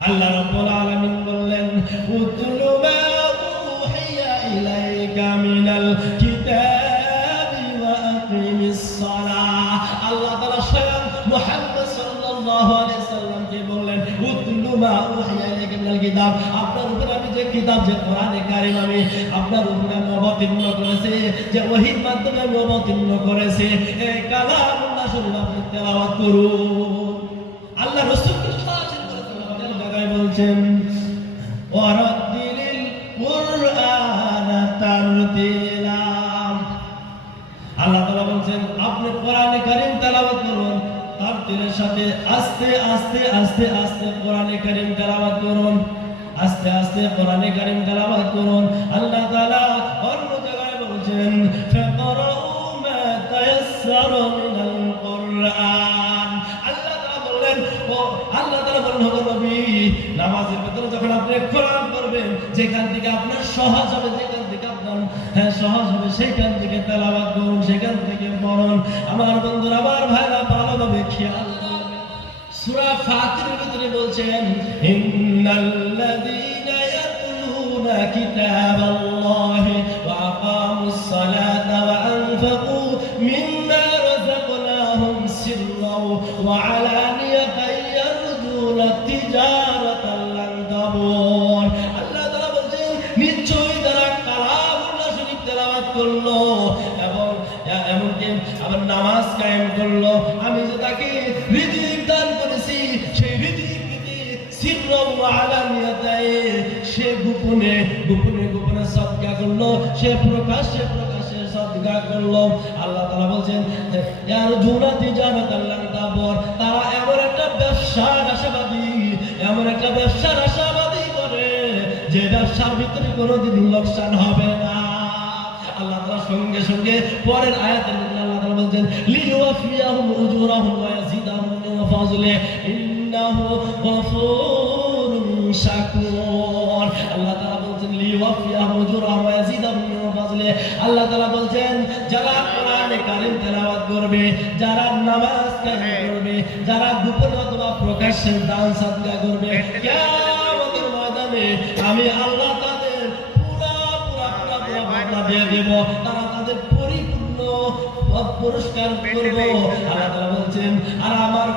আল্লাহ রাব্বুল আলামিন বললেন উতলু মা উহিয়া ইলাইকা মিনাল কিতাবি ওয়া আকিমিস সালাহ। আল্লাহ তাআলা স্বয়ং মুহাম্মদ সাল্লাল্লাহু আলাইহি সাল্লামকে বললেন উতলু মা উহিয়া ইলাইকা মিনাল কিতাব, আপনার উপর আমি যে কিতাব যে কোরআনে কারীম আমি আপনার উপরে অবতীর্ণ করেছি, যে ওহীর মাধ্যমে আমি অবতীর্ণ করেছি, এই কালামুল্লাহ শরীফ আপনি তেলাওয়াত করুন। আল্লাহ রাসূলকে বলছেন ওয়ারাতিলিল কুরআনা তারতিলা। আল্লাহ তাআলা বলছেন আপনি কোরআনে কারীম তেলাওয়াত করুন, তারতিলের সাথে আস্তে আস্তে আস্তে আস্তে কোরআনে কারীম তেলাওয়াত করুন, আস্তে আস্তে কোরআনে কারীম তেলাওয়াত করুন। আল্লাহ তাআলা অন্য জায়গায় বলছেন ফাকরাউ মা তায়াসসারা মিনাল কুরআন। আল্লাহ তাআলা বললেন নবী নামাজের ভিতরে যখন আপনি কোরআন পড়বেন, যেখান থেকে আপনার সহজ হবে, যেখান থেকে আপনার সহজ হবে সেখান থেকে তেলাওয়াত করুন, সেখান থেকে পড়ুন। আমার বন্ধুরা, আমার ভাইরা ভালোভাবে খেয়াল করবেন। সূরা ফাতিরের ভিতরে বলছেন ইন্নাল্লাযীনা ইয়াতলুনা কিতাবাল্লাহি ওয়া আকামুস সালাতা ওয়া আনফাকু মিম্মা রাযাকনাহুম সিররাও ওয়া আলানিয়াতান তিজারাতান লান তাবুর। আল্লাহ তাআলা বলেন নিশ্চয়ই যারা কালামুল্লাহ শরীফ তেলাওয়াত করলো এবং এমনকি আবার নামাজ কায়েম করলো, আমি যে তাকে রিজিক দান করেছি, সেই রিজিক থেকে সিররা ওয়া আলানিয়াতান, সে গোপনে গোপনে গোপনে সাদকা করলো, সে প্রকাশ্যে প্রকাশ্যে সাদকা করলো। আল্লাহ তাআলা বলেন ইয়ারজুনা তিজারাতান লান তাবুর, তারা এমন একটা ব্যবসার আশাবাদী, এমন একটা ব্যবসার আশাবাদী করে যে ব্যবসার ভিতরে কোনোদিন লোকসান হবে না। আল্লাহ তাআলা সঙ্গে সঙ্গে পরের আয়াতের মধ্যে আল্লাহ তাআলা বলেন লিওয়াফিয়াহুম উজুরাহুম ওয়া ইয়াজিদাহুম মিন ফাযলিহি ইন্নাহু গফুরুন শাকুর। আল্লাহ তাআলা বলেন লিওয়াফিয়াহুম উজুরাহুম ওয়া ইয়াজিদাহুম মিন ফাযলিহি। আল্লাহ তাআলা বলেন যারা কোরআনে কারীম তেলাওয়াত করবে, যারা নামাজ কায়েম করবে, যারা গোপনে অথবা প্রকাশ্যে দান সাদকা করবে, কিয়ামতের ময়দানে আমি আল্লাহ তাদের পুরা বদলা দিয়ে দেব, তারা তাদের পরিপূর্ণ পুরস্কার করব। আল্লাহ তাআলা বলেন আর আমার